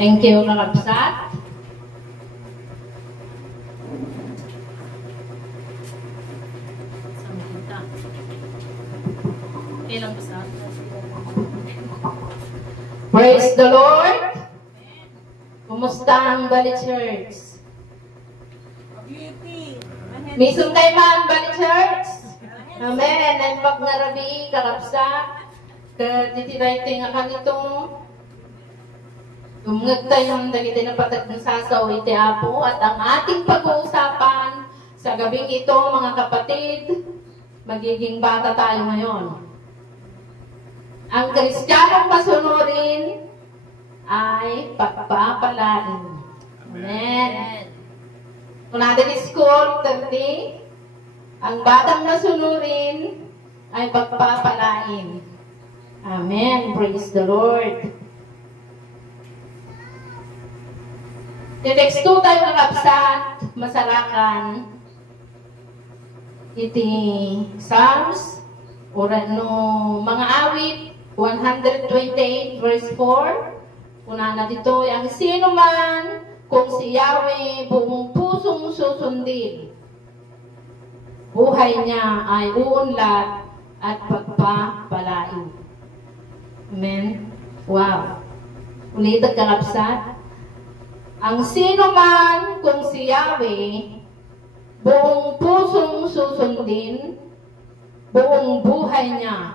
Thank you, kakabsat. Praise the Lord. Kumusta ang Bali Church? Misong kay man Bali Church? Amen. Naimbag na rabi, kakabsat. Kaditirayti nga kanitong umagtayon dagiti na patag ng sasaw iti Apo. At ang ating pag-uusapan sa gabing ito, mga kapatid, magiging bata tayo ngayon. Ang Kristiyanong masunurin ay pagpapalain. Amen. Kung natin school 30, ang batang masunurin ay pagpapalain. Amen. Praise the Lord. Text 2 tayo ng kapsat, masarakan. Iti Psalms, o mga awit, 128 verse 4. Una na dito, ang sino man kung si Yahweh buong pusong susundin, buhay niya ay uunlad at pagpapalain. Amen? Wow. Ulitin kakapsat. Ang sino man kung si Yahweh buong pusong susundin, buong buhay niya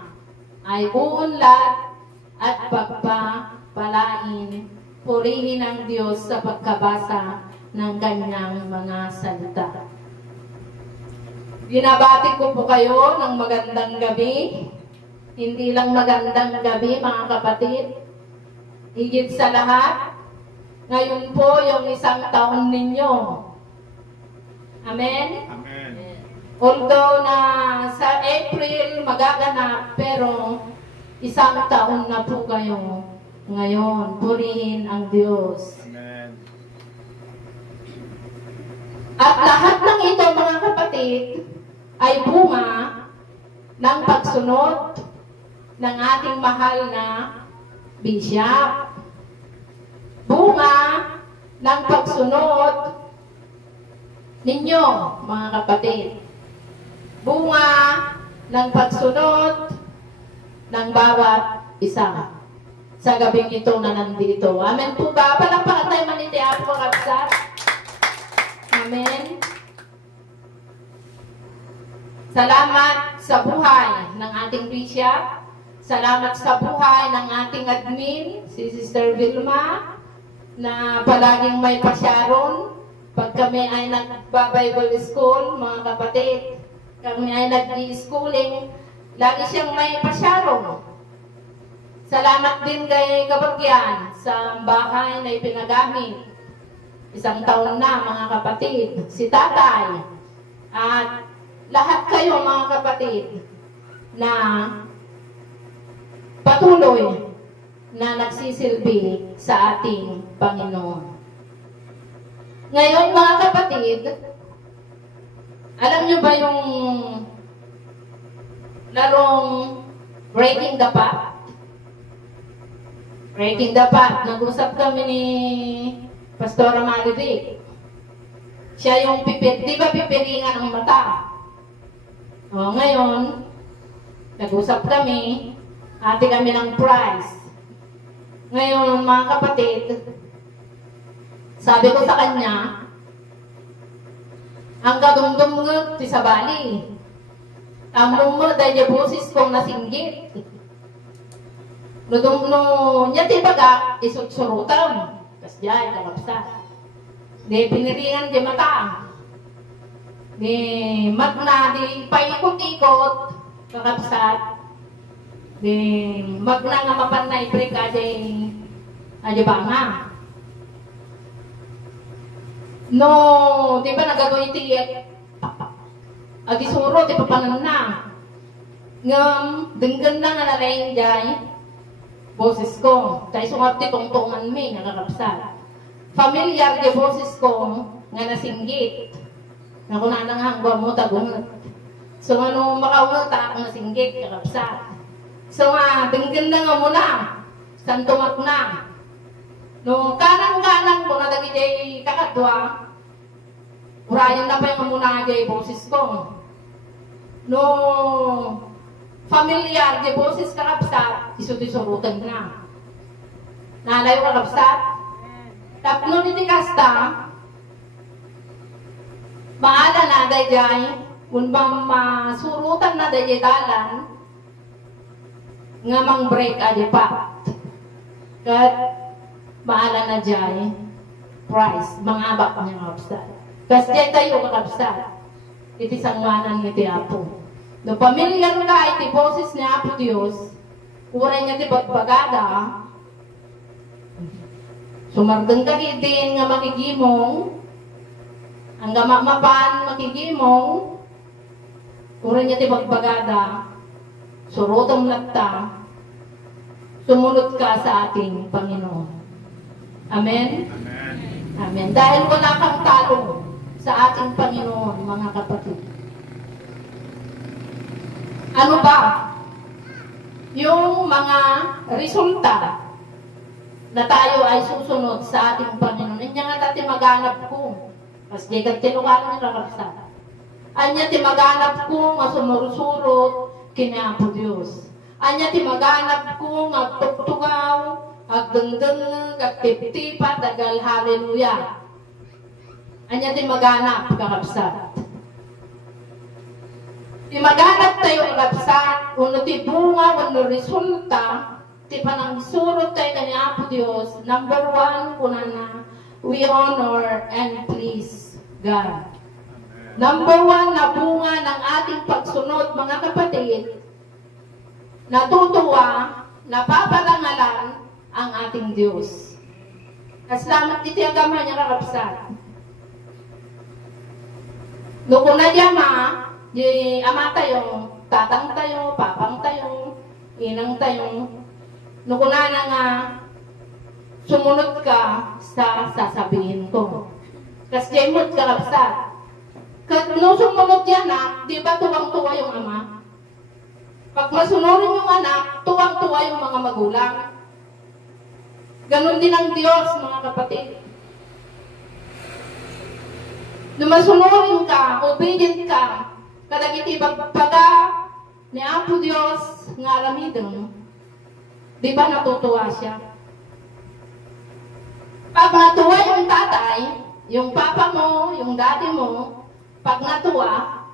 ay uunlad at pagpapalain. Purihin ang Diyos sa pagkabasa ng kanyang mga salita. Binabati ko po kayo ng magandang gabi. Hindi lang magandang gabi, mga kapatid. Higit sa lahat, ngayon po yung isang taon ninyo. Amen? Amen. Although na sa April magaganap, pero isang taon na po kayo ngayon. Purihin ang Diyos. Amen. At lahat ng ito, mga kapatid, ay bunga ng pagsunod ng ating mahal na bishop. Bunga ng pagsunod ninyo, mga kapatid. Bunga ng pagsunod ng bawat isa sa gabing ito na nandito. Amen po ba? Palakpakan tayo maniti Apo kakabsat. Amen. Salamat sa buhay ng ating bishop. Salamat sa buhay ng ating admin, si Sister Vilma, na palaging may pasyaron. Pag kami ay nagba-Bible school, mga kapatid, kami ay nag-i-schooling, lagi siyang may pasyaron. Salamat din kay Kabagyan sa bahay na ipinagamit. Isang taon na, mga kapatid, si Tatay. At lahat kayo, mga kapatid, na patuloy na nagsisilbi sa ating Panginoon. Ngayon, mga kapatid, alam nyo ba yung larong Breaking the Pot? Breaking the Pot. Nag-usap kami ni Pastora Marivic. Siya yung di ba pipiringan ang mata? O, ngayon, nag-usap kami, ate kami ng prize. Ngayon, mga kapatid, sabi ko sa kanya, ang kadumdum nga ti sa bali. Ang mo dahil boses kong nasinggit. No niya ti baga, isutsurutan. Kas diya, ikalapsa. Di piniringan di mata. Di magna, di paikot-ikot, kakapsat. Di magna nga mapan na iprika di banga. No, di ba nagagawin tiyek? Agisuro, di pa panan na. Ngam, denggan na nga nalayin jay. Boses ko. Tayo sungap ti tungtungan mi, nakakapsat. Familiar di boses ko nga nasinggit. Na kung nanang hangwa mo, tagungat. So, ano makaunat, ako nasinggit, kakapsat. So, denggan na nga muna. Santumak na. No, kana kadwa, urayan na pa yung muna nga boses ko. No, familiar, di boses karapsat, isut-isurutan na. Nalayo karapsat. Tapno niti kasta, maala na dayjay, unbang masurutan na dayjay dalan, nga mang break adipat. Kat maala na dayjay, price, mga abak niya karapsat. Kas diyay tayo karapsat, iti sangwanan iti Apo. No pamilyar ka iti boses ni Apo Diyos, uray niya ti bagbagada, sumardeng ka din nga makigimong, ang gamamapan makigimong, uray niya ti bagbagada, surutong natta, sumunod ka sa ating Panginoon. Amen? Amen. Amen. Dahil wala kang talo sa ating Panginoon, mga kapatid. Ano ba yung mga resulta na tayo ay susunod sa ating Panginoon? Anya nga dati maganap ko. Mas di ka tinukalan yung rakarsa. Anya ti maganap ko nga sumursurot kina Apo Diyos. Anya ti maganap ko nga tugtugaw, agdengdeng, agtiptipat, agal hallelujah. Anya ti maganap kakapsat. Ti maganap tayo kakapsat, uno ti bunga, uno resulta, ti panangsurot tayo kani Apo Diyos. Number 1, kunana, we honor and please God. Number 1 na bunga ng ating pagsunod, mga kapatid, natutuwa, napaparangalan ang ating Diyos. Kaslamat iti agama niya kakapsat. Nung na diyama, di ama tayo, tatang tayo, papang tayo, inang tayo, nung na nga, sumunod ka sa sasabihin ko. Kasi jemot kakapsat. Kat no sumunod yan na, di ba tuwang-tuwa yung ama? Pag masunurin yung anak, tuwang-tuwa yung mga magulang. Ganon din ang Diyos, mga kapatid. Nung masunurin ka, obedient ka, kadagiti bagpaga ni Apo Diyos nga alamidong, di ba natutuwa siya? Pag natuwa yung tatay, yung papa mo, yung daddy mo, pag natuwa,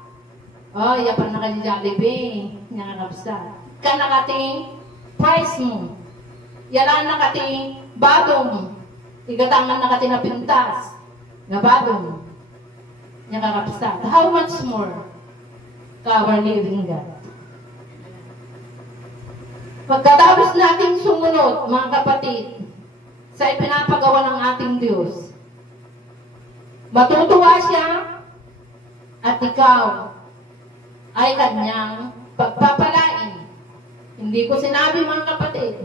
oh, yapan na ka di Jollibee, nga kapsa. Ka nakating price mo. Yalan nakating badong. Igatangan nakating na pintas. Nga badong. Nga kapsa. How much more ka our living God? Pagkatapos nating sumunod, mga kapatid, sa ipinapagawa ng ating Diyos, matutuwa siya at ikaw ay kanyang pagpapalain. Hindi ko sinabi, mga kapatid.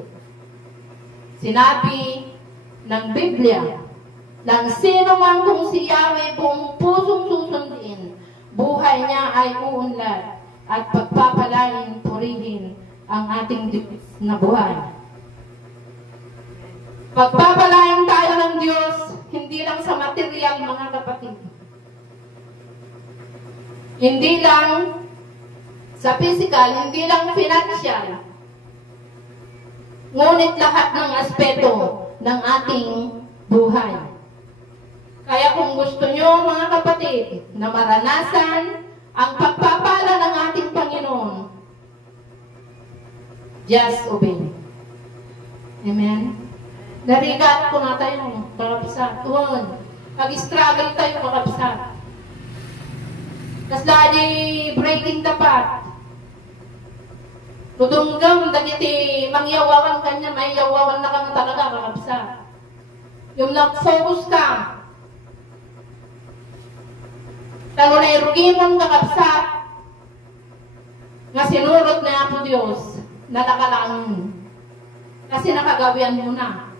Sinabi ng Biblia, ng sino man kung si Yahweh buong pusong susundin, buhay niya ay uunlad at pagpapalain, purihin ang ating Diyos na buhay. Pagpapalain tayo ng Diyos, hindi lang sa material, mga kapatid. Hindi lang sa physical, hindi lang financial. Ngunit lahat ng aspeto ng ating buhay. Kaya kung gusto nyo, mga kapatid, na maranasan ang pagpapala ng ating Panginoon, just obey. Amen? Narigat ko na tayo, kakapsat. Tuwan. Pag-struggle tayo, kakapsat. Tapos lagi breaking tapat. Tudunggam, dagiti mangyawawan kanya, may yawawan na kang talaga, kakapsat. Yung nag-focus ka, talo na irugimon kakapsat, nga sinurot na Apo Diyos, natakalangin. Kasi nakagawian mo na.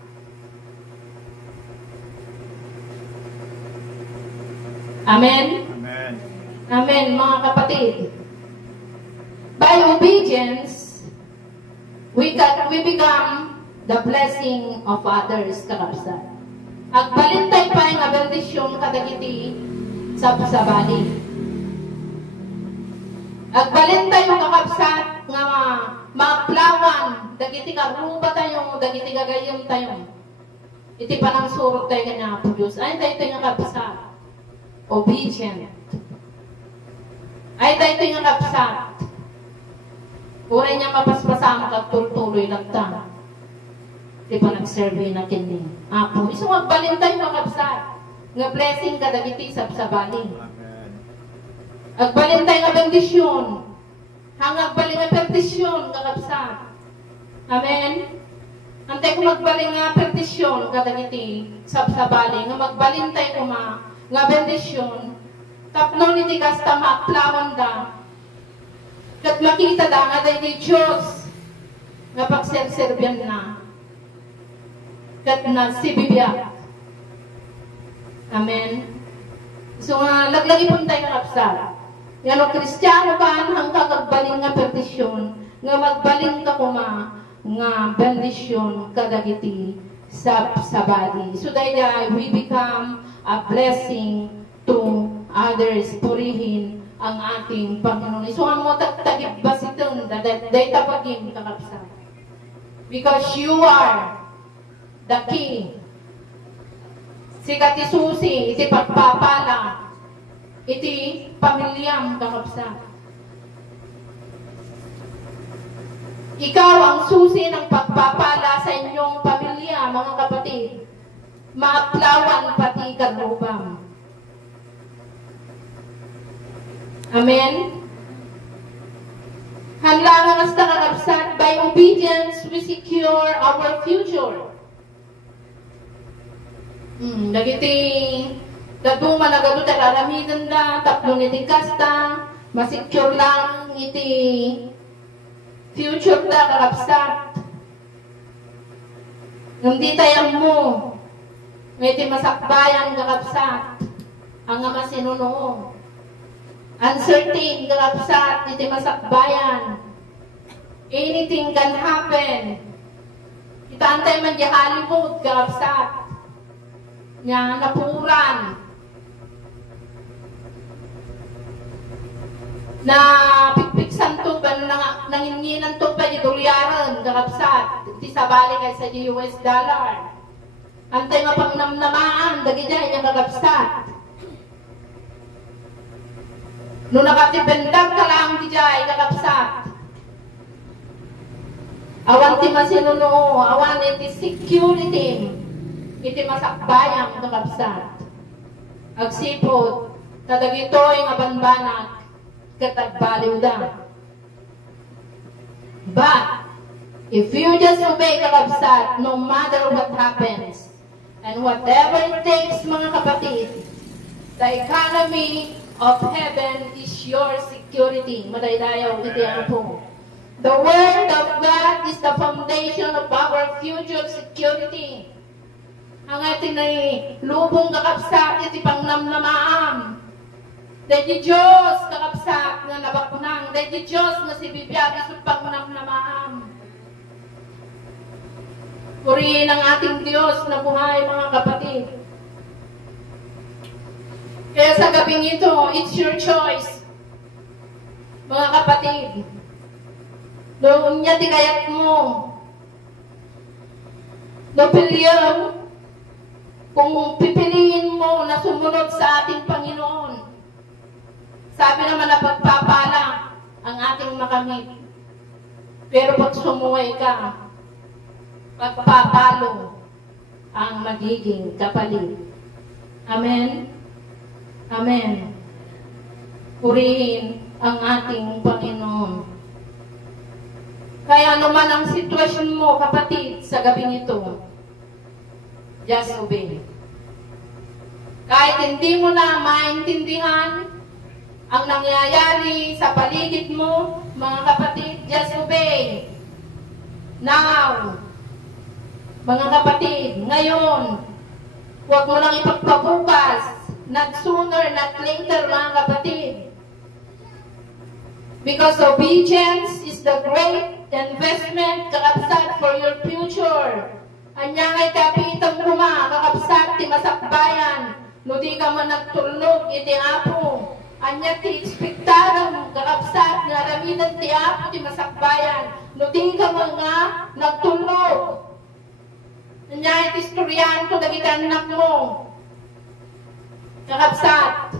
Amen? Amen. Amen, mga kapatid. By obedience, we become the blessing of others, kakapsat. Agbalintay pa nga bendisyon kadagiti sabsabali. Agbalintay mo kakabsat nga maplawan dagiti karuba tayo, dagiti gagayam tayo. Iti panang surot tayo kanya po Diyos. Ay tayo nga kabsat. Obedient. Ay tayo nga kabsat. Uray niya mapaspasama kagtuloy lang ta. Di pa nag-survey na kini. Apo, isang magbalintay nga kabsat. Nga blessing ka dagiti sabsabali. Agbalintay nga bendisyon. Hangag baling nga pertisyon kakabsat. Amen? Antay ko magbaling nga pertisyon kadagiti sabsabali. Nga magbalintay ko nga bendisyon. Tapno ni ti kasta maaplawan da. Kat makita da nga day di Diyos nga pagserserbian na. Kat na si Bibya. Amen? So laglagi po tayo kakabsat. Yan o Kristiyano ka hang kagbaling nga pertisyon. Nga magbaling ka kuma nga bendisyon kadagiti sabsabali. So dahil we become a blessing to others. Purihin ang ating Panginoon. So ang mo tagtagip ba si Tun, dahi tapagin kakabsat. Because you are the king. Si katisusi, iti pagpapala, iti pamilyang kakabsat. Ikaw ang susi ng pagpapala sa inyong pamilya, mga kapatid. Maaplawan pati karubang. Amen? Hanlangan hasta kakabsat, by obedience we secure our future. Dagiti daduma na gado tararamidan da, tapno niti kasta, masecure lang iti future da kakabsat. Hindi tayang mo, iti masakbayan kakabsat, ang nga masinuno. Uncertain kakabsat, iti masakbayan. Anything can happen. Itaantay man di Hollywood kakabsat. Nya napuran. Na pikpiksan to ba nanginginan to pa di dolyaran kakabsat. Di sabali kay sa US dollar. Antay nga pang namnamaan dagi dyan yung kakabsat. No nakatibendag ka lang di dyan kakabsat. Awan ti masinuno, awan iti security. Iti masakbayang kakabsat. Agsipod, tadagitoy nga banbanag, katagbaliw da. But, if you just obey kakabsat, no matter what happens, and whatever it takes mga kapatid, the economy of heaven is your security. Madaydayaw, iti ano po. The Word of God is the foundation of our future security. Ang ating lubong kakabsat, iti pangnamnamaam. Dahil Diyos kakabsat nga nabakunang. Dahil Diyos nga si Bibiyag isang pangnamnamaam. Purihin ang ating Diyos na buhay, mga kapatid. Kaya sa gabing ito, it's your choice. Mga kapatid. Doon niya tikayat mo. Dopilyon, kung pipiliin mo na sumunod sa ating Panginoon. Sabi naman na pagpapala ang ating makamit. Pero pag sumuway ka, pagpapalo ang magiging kapalit. Amen? Amen. Purihin ang ating Panginoon. Kaya naman ang sitwasyon mo, kapatid, sa gabing ito, just obey. Kahit hindi mo na maintindihan ang nangyayari sa paligid mo, mga kapatid, just obey. Now, mga kapatid, ngayon, huwag mo lang ipagpabukas, not sooner, not later, mga kapatid. Because obedience is the great investment kakabsat for your future. Anyang ay kapitang ruma kakabsat ti ti masakbayan, no di ka man nagtulog, iti apo. Anya ti ekspektaran, kakapsat, nga raminan ti apo ti masakbayan, no di ka man nga nagtulog. Anya iti istoryan ko dagiti anak mo. Kakapsat.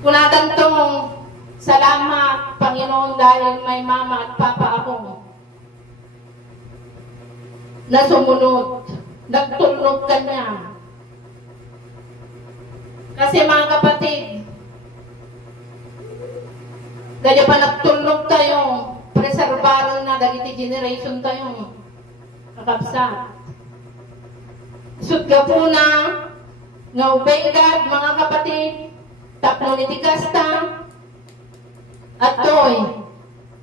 Kunatan tong salamat, Panginoon, dahil may mama at papa ako na sumunod. Nagtulog ka niya. Kasi mga kapatid, dahil pa nagtulog tayo, preserbaron na dagiti generation tayo. Kakapsat. Sudga po na, nga obey God, mga kapatid, tapno ni tikasta, at to'y,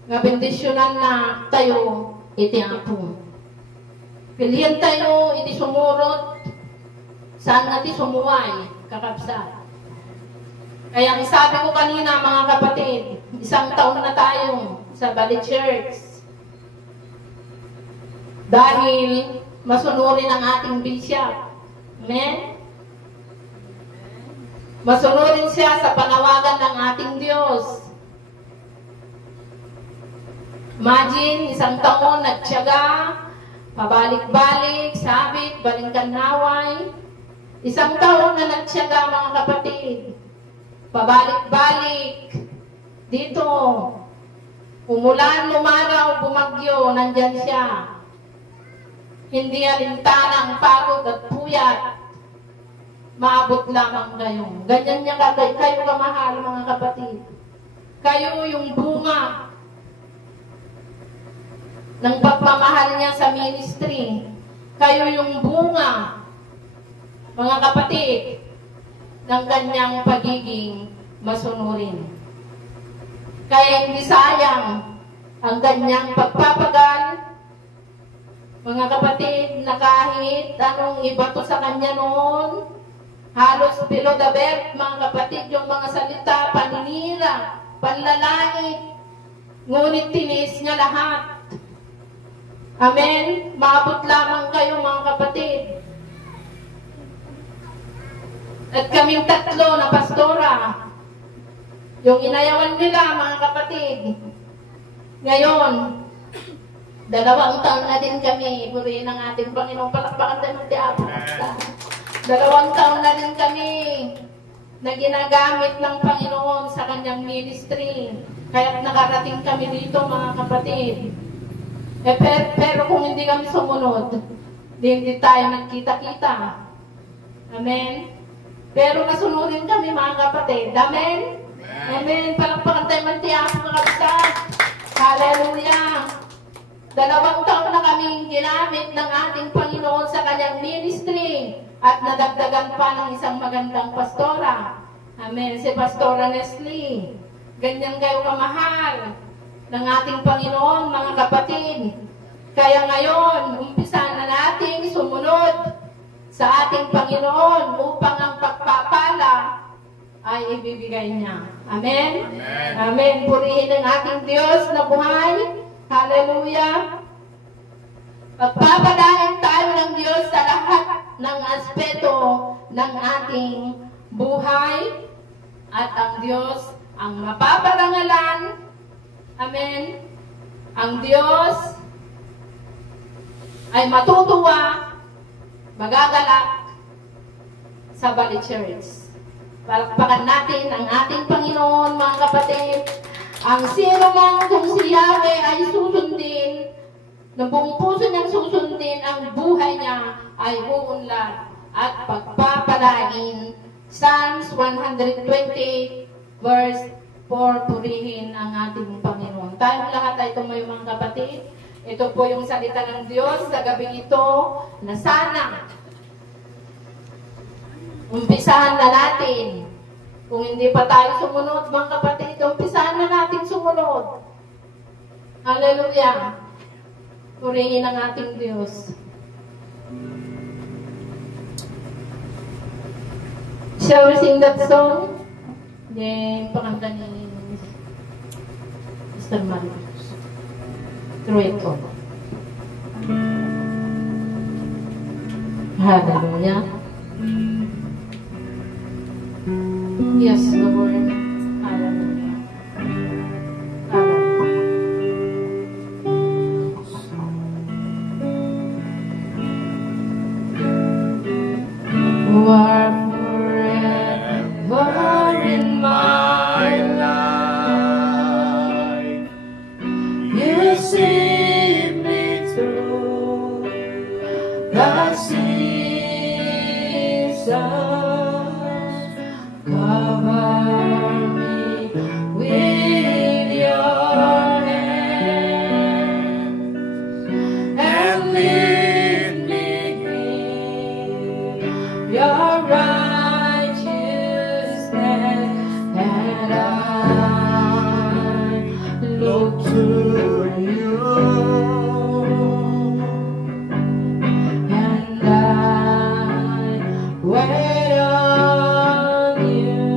nga bendisyonan na tayo, iti apo. Pilihan tayo, iti sumurot, saan nga ti sumuway, kakapsat. Kaya sabi ko kanina, mga kapatid, 1 taon na tayo sa Valley Church. Dahil masunurin ang ating bishop. Amen? Masunurin siya sa panawagan ng ating Diyos. Imagine, 1 taon, nagtiyaga, pabalik-balik, sabit, balingkanaway. 1 taon na nagtiyaga, mga kapatid. Pabalik-balik. Dito, umulan, umaraw, bumagyo, nandyan siya. Hindi alintana ang pagod at puyat. Maabot lamang kayo. Ganyan niya kayo kamahal, mga kapatid. Kayo yung bunga ng pagmamahal niya sa ministry. Kayo yung bunga, mga kapatid, ng kanyang pagiging masunurin. Kaya hindi sayang ang kanyang pagpapagal, mga kapatid, na kahit anong ibato sa kanya noon, halos below the belt, mga kapatid, yung mga salita, paninira, panlalait, ngunit tinis niya lahat. Amen? Maabot lamang kayo, mga kapatid. At kaming 3 na pastora, yung inayawan nila, mga kapatid. Ngayon, 2 taon na din kami, purihin ang ating Panginoong, palakpakan tayo ng diabo. 2 taon na din kami na ginagamit ng Panginoon sa kanyang ministry. Kaya nakarating kami dito, mga kapatid. Pero kung hindi kami sumunod, hindi tayo nagkita-kita. Amen? Pero nasunodin kami, mga kapatid. Amen? Amen. Palakpakan tayo ng diabo, mga kapatid. Hallelujah! 2 taon na kaming ginamit ng ating Panginoon sa kanyang ministry at nadagdagan pa ng isang magandang pastora. Amen. Si Pastora Nestle. Ganyan kayo kamahal ng ating Panginoon, mga kapatid. Kaya ngayon, umpisa na nating sumunod sa ating Panginoon upang ang pagpapala ay ibibigay niya. Amen? Amen. Amen. Purihin ang ating Diyos na buhay. Hallelujah! Pagpapalain tayo ng Diyos sa lahat ng aspeto ng ating buhay at ang Diyos ang mapaparangalan. Amen? Ang Diyos ay matutuwa, magagalak sa Valley Church. Palakpakan natin ang ating Panginoon, mga kapatid. Ang sino man kung si Yahweh ay susundin, ng buong puso niyang susundin, ang buhay niya ay uunlad at pagpapalain. Psalms 120 verse 4, purihin ang ating Panginoon. Tayong lahat ay tumayo, mga kapatid. Ito po yung salita ng Diyos sa gabing ito na sana umpisahan na natin. Kung hindi pa tayo sumunod, mga kapatid, umpisahan na natin sumunod. Hallelujah! Purihin ang ating Diyos. Shall we sing that song? Then, pakanta ni Mr. Marcos. Through it all. Hallelujah. Yes, Lord. Hallelujah. Hallelujah. Who are forever in my life. You see me through the seasons. Cover me with your hand and lead me in your righteousness, and I look to you, and I wait on you.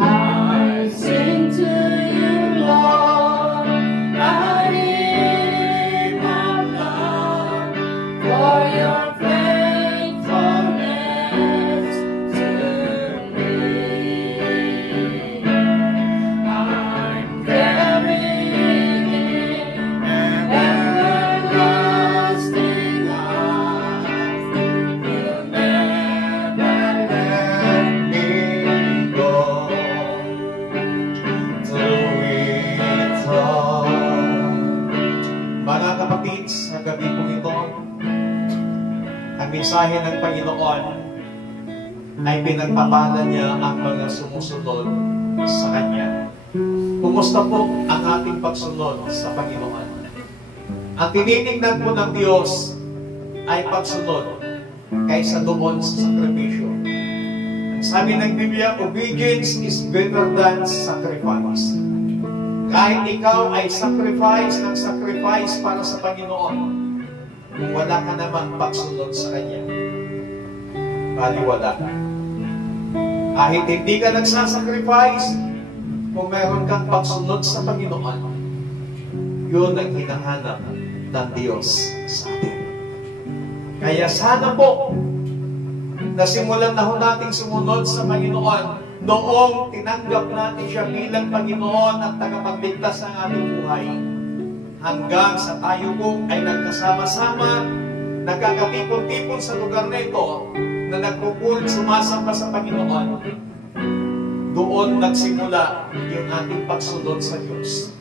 I sing to you, Lord, I need my love for your faithfulness to me. I'm carrying an everlasting heart. You'll never let me go. Through it all. Mga kapatid, sa gabi po ito, ang mensahe ng Panginoon ay pinagpapala niya ang mga sumusunod sa Kanya. Kumusta po ang ating pagsunod sa Panginoon? Ang tinitingnan po ng Diyos ay pagsunod kaysa doon sa sakripisyo. Ang sabi ng Biblia, obedience is better than sacrifice. Kahit ikaw ay sacrifice ng sacrifice para sa Panginoon, kung wala ka namang pagsunod sa Kanya, baliwala ka. Kahit hindi ka nagsasacrifice, kung meron kang pagsunod sa Panginoon, yun ang hinahanap ng Diyos sa atin. Kaya sana po, nasimulan na ho nating sumunod sa Panginoon noong tinanggap natin siya bilang Panginoon at tagapagligtas ng ating buhay. Hanggang sa tayo po ay nagkasama-sama, nagkakatipon-tipon sa lugar na ito, na nagpupul, sumasamba sa Panginoon. Doon nagsimula yung ating pagsunod sa Diyos.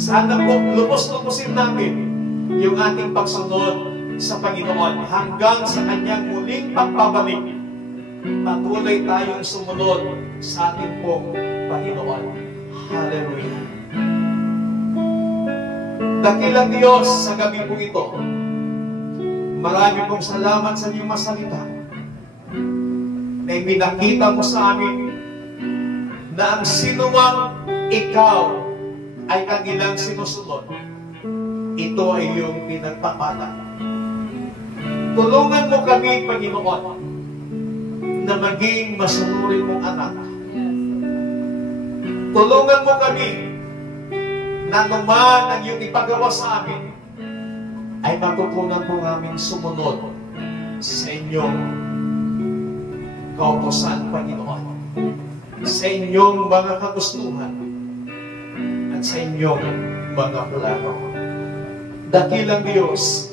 Sana po lubos-lubusin natin yung ating pagsunod sa Panginoon hanggang sa Kanyang muling pagbabalik. Patuloy tayong sumunod sa ating pong Panginoon. Hallelujah. Dakilang Diyos, sa gabi po ito, marami pong salamat sa iyong masalita na ipinakita mo sa amin na ang sinumang ikaw ay kanilang sinusunod. Ito ay iyong pinagpapala. Tulungan mo kami, Panginoon, na maging masunurin mong anak. Tulungan mo kami na naman ang iyong ipagawa sa amin ay matutunan po namin sumunod sa inyong kautusan, Panginoon, sa inyong mga kagustuhan at sa inyong mga plano. Dakilang Diyos,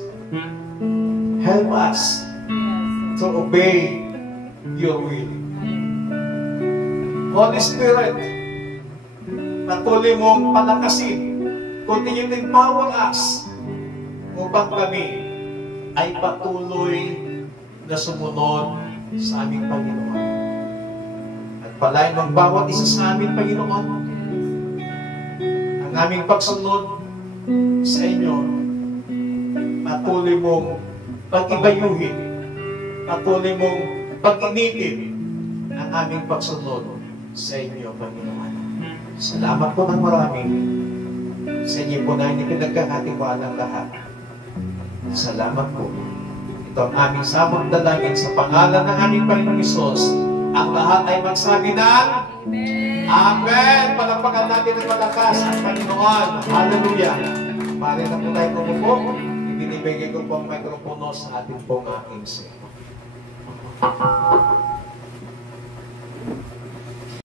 help us to obey your will. Holy Spirit, patuloy mong palakasin, continue to empower us upang kami ay patuloy na sumunod sa aming Panginoon. At palain ng bawat isa sa amin, Panginoon, ang aming pagsunod sa inyo, patuloy mong pag-ibayuhin, patuloy mong pag-initin ang aming pagsunod sa inyo, Panginoon. Salamat po ng marami sa inyo po na pinagkakatiwalang lahat. Salamat po. Ito ang aming samang dalangin sa pangalan ng aming Panginoong Hesus. Ang lahat ay magsabi ng Amen. Amen. Palakpakan natin ng malakas ang Panginoon. Hallelujah. Pare na po tayo kumupo. Ibigay ibigay ko po ang mikropono sa ating pong MC.